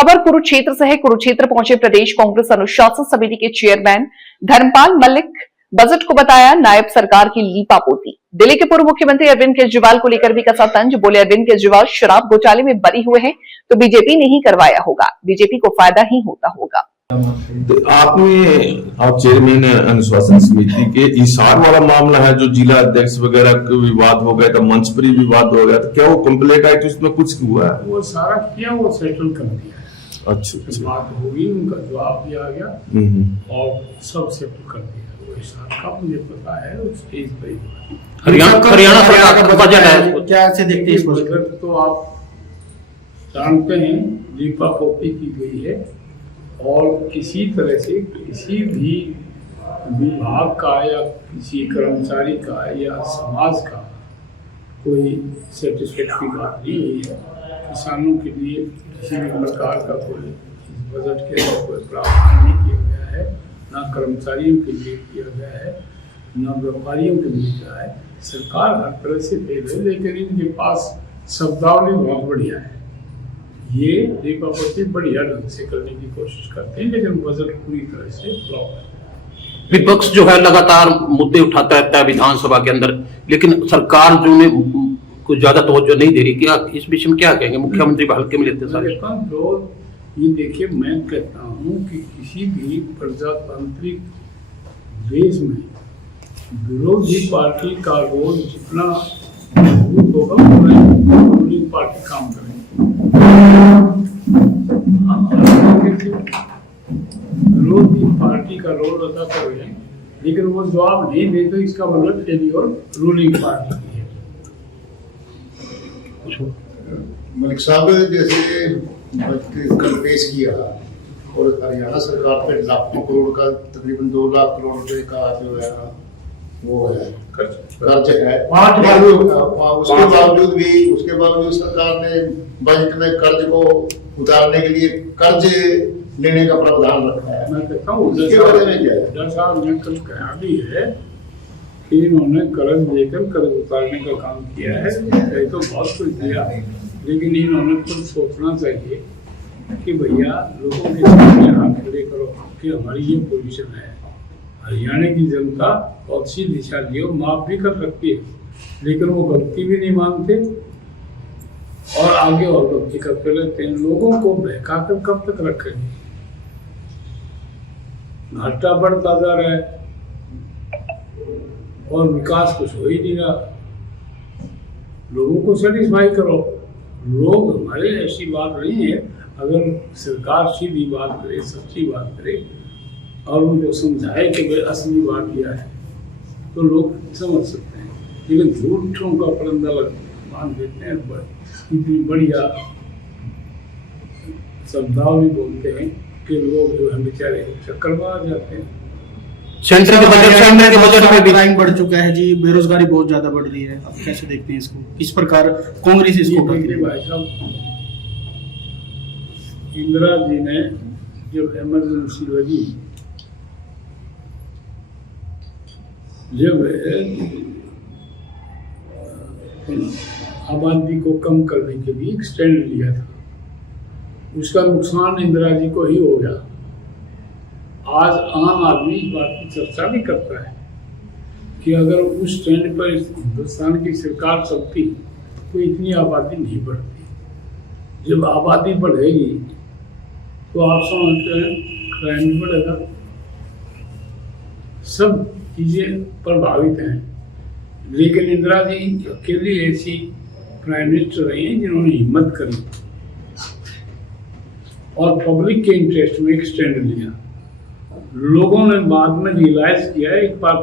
खबर कुरुक्षेत्र से है। कुरुक्षेत्र पहुंचे प्रदेश कांग्रेस अनुशासन समिति के चेयरमैन धर्मपाल मलिक। बजट को बताया नायब सरकार की लीपापोती। दिल्ली के पूर्व मुख्यमंत्री अरविंद केजरीवाल को लेकर भी कसा तंज। बोले अरविंद केजरीवाल शराब घोटाले में बरी हुए हैं तो बीजेपी ने ही करवाया होगा, बीजेपी को फायदा ही होता होगा। आप चेयरमैन अनुशासन समिति के ईसार वाला मामला है जो जिला अध्यक्ष वगैरह का विवाद हो गया था, मंच पर ही विवाद हो गया था, क्या वो कंप्लेंट आई तो उसमें कुछ हुआ है? वो सारा किया, वो सेटल कर दिया। अच्छा, बात होगी, उनका जवाब दिया गया और सब सेटल कर दिया। वो ईसार का मुझे पता है, उस स्टेज पर हरियाणा सरकार का बजट है, क्या ऐसे देखते हैं इस बजट? तो आप जानते हैं लीपापोती की गई है और किसी तरह से किसी भी विभाग का या किसी कर्मचारी का या समाज का कोई सेटिस्फैक्ट्री बात नहीं हुई है। किसानों के लिए किसी भी प्रकार का कोई बजट के अंदर कोई प्रावधान नहीं किया गया है, ना कर्मचारियों के लिए किया गया है, ना व्यापारियों के लिए किया है। सरकार हर तरह से फेल है, लेकिन इनके पास शब्दावली बहुत बढ़िया है। ये लीपापोती बढ़िया ढंग से करने की कोशिश करते हैं, लेकिन बजट पूरी तरह से फ्लॉप है। विपक्ष जो है लगातार मुद्दे उठाता रहता है विधानसभा के अंदर, लेकिन सरकार जो ने कुछ ज्यादा तवज्जो नहीं दे रही। क्या इस विषय में क्या कहेंगे? मुख्यमंत्री हल्के में लेते सारे लोग ये देखिए, मैं कहता हूँ कि किसी भी प्रजातांत्रिक देश में विरोधी पार्टी का रोल जितना मजबूत होगा रूलिंग पार्टी काम करेगी। विरोधी पार्टी का रोल अदा कर रहे हैं, लेकिन वो जवाब नहीं दे तो इसका मतलब फेलियर रूलिंग पार्टी की है। मलिक साहब जैसे कल पेश किया और हरियाणा सरकार पे लाखों करोड़ का तकरीबन 2 लाख करोड़ रुपए का जो है वो है कर्ज है। उसके बावजूद सरकार ने बजट में कर्ज को उतारने के लिए कर्ज लेने का प्रावधान रखा है। मैं कहता हूँ उसके बारे में क्या है? जज साहब ने कल कहा भी है कि इन्होंने कर्ज लेकर कर्ज उतारने का काम किया है। तो बहुत कुछ दिया, लेकिन इन्होंने खुद सोचना चाहिए कि भैया लोगों के सामने हाथ खड़े करो कि हमारी ये पोजीशन है। हरियाणा की जनता बहुत सी दिशा दी और माफ भी कर सकती है, लेकिन वो गलती भी नहीं मानते और आगे और गलती करते रहते हैं। लोगों को बहकाकर कब तक रखेंगे? घाटा बढ़ता जा रहा है और विकास कुछ हो ही नहीं रहा। लोगों को सेटिस्फाई करो। लोग हमारे ऐसी बात नहीं है, अगर सरकार सीधी बात करे, सच्ची बात करे और उनको समझाए कि भाई असली बात यह है तो लोग समझ सकते हैं, लेकिन झूठों का परंदा मान देते हैं। इतनी बढ़िया शब्दावली बोलते हैं कि लोग जो है बेचारे चक्कर में आ जाते हैं। सेंटर के बजट में भी क्राइम बढ़ चुका है जी, बेरोजगारी बहुत ज्यादा बढ़ रही है। अब कैसे देखते हैं इसको? किस प्रकार कांग्रेस इसको? भाई साहब, इंदिरा जी ने जब इमरजेंसी लगी, जब आबादी को कम करने के लिए एक स्टैंड लिया था, उसका नुकसान इंदिरा जी को ही हो गया। आज आम आदमी इस बात की चर्चा भी करता है कि अगर उस स्टैंड पर हिंदुस्तान की सरकार चलती तो इतनी आबादी नहीं बढ़ती। जब आबादी बढ़ेगी तो आप समझते हैं क्राइम भी बढ़ेगा, सब चीजें प्रभावित हैं। लेकिन इंदिरा जी अकेली ऐसी प्राइम मिनिस्टर रही हैं जिन्होंने हिम्मत करी और पब्लिक के इंटरेस्ट में एक स्टैंड लिया। लोगों ने बाद में रियलाइज किया एक बात